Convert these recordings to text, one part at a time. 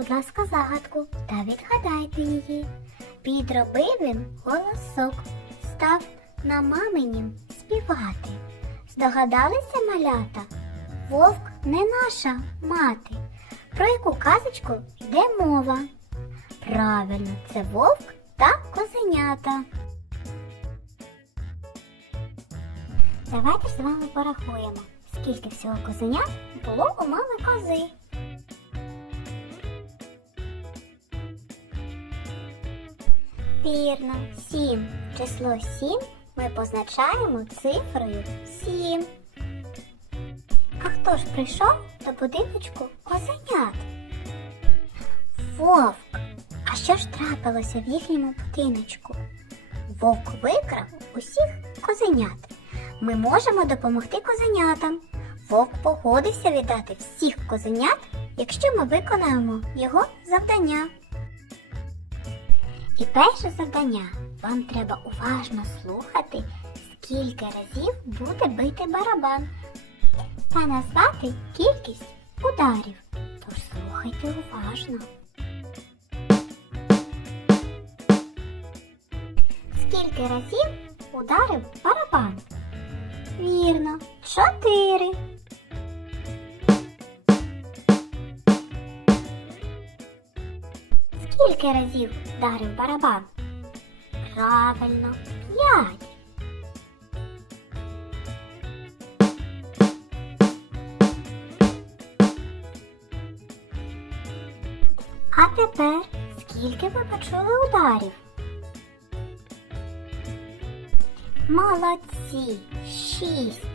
будь ласка, загадку та відгадайте її. Підробив він голосок, став на маминім співати. Здогадалися малята? Вовк не наша мати. Про яку казочку йде мова? Правильно, це вовк та козенята. Давайте ж з вами порахуємо, скільки всього козенят було у мами кози. Вірно, сім. Число сім ми позначаємо цифрою сім. А хто ж прийшов до будиночку козенят? Вовк. А що ж трапилося в їхньому будиночку? Вовк викрав усіх козенят. Ми можемо допомогти козенятам. Вовк погодився віддати всіх козенят, якщо ми виконаємо його завдання. І перше завдання вам треба уважно слухати, скільки разів буде бити барабан та назвати кількість ударів. Тож слухайте уважно. Скільки разів ударив барабан? Вірно, чотири. Скільки разів вдарив барабан? Правильно, п'ять. А тепер скільки ви почули ударів? Молодці, шість.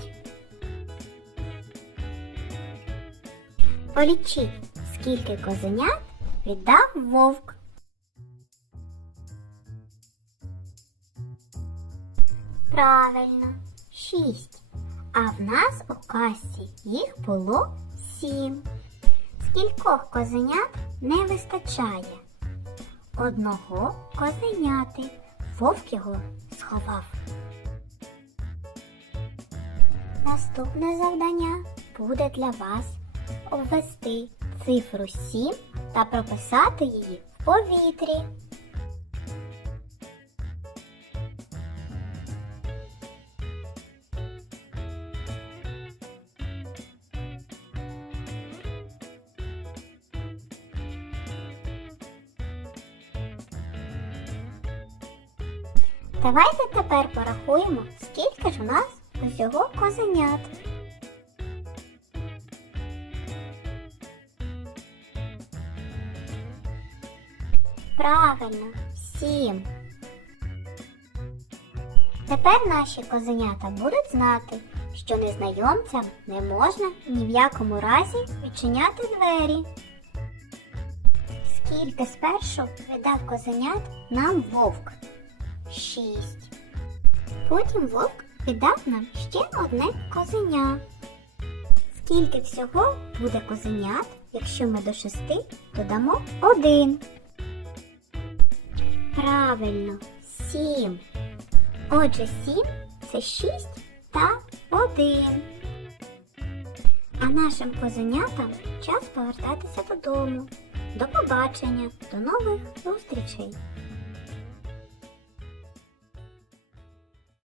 Полічіть, скільки козенят віддав вовк. Правильно, шість. А в нас у касі їх було сім. Скількох козенят не вистачає? Одного козеняти. Вовк його сховав. Наступне завдання буде для вас обвести цифру 7 та прописати її в повітрі. Давайте тепер порахуємо, скільки ж у нас усього козенят. Правильно, сім. Тепер наші козенята будуть знати, що незнайомцям не можна ні в якому разі відчиняти двері. Скільки спершу віддав козенят нам вовк? Шість. Потім вовк віддав нам ще одне козеня. Скільки всього буде козенят, якщо ми до шести додамо один? Правильно, сім. Отже, сім це шість та один. А нашим козенятам час повертатися додому. До побачення, до нових зустрічей!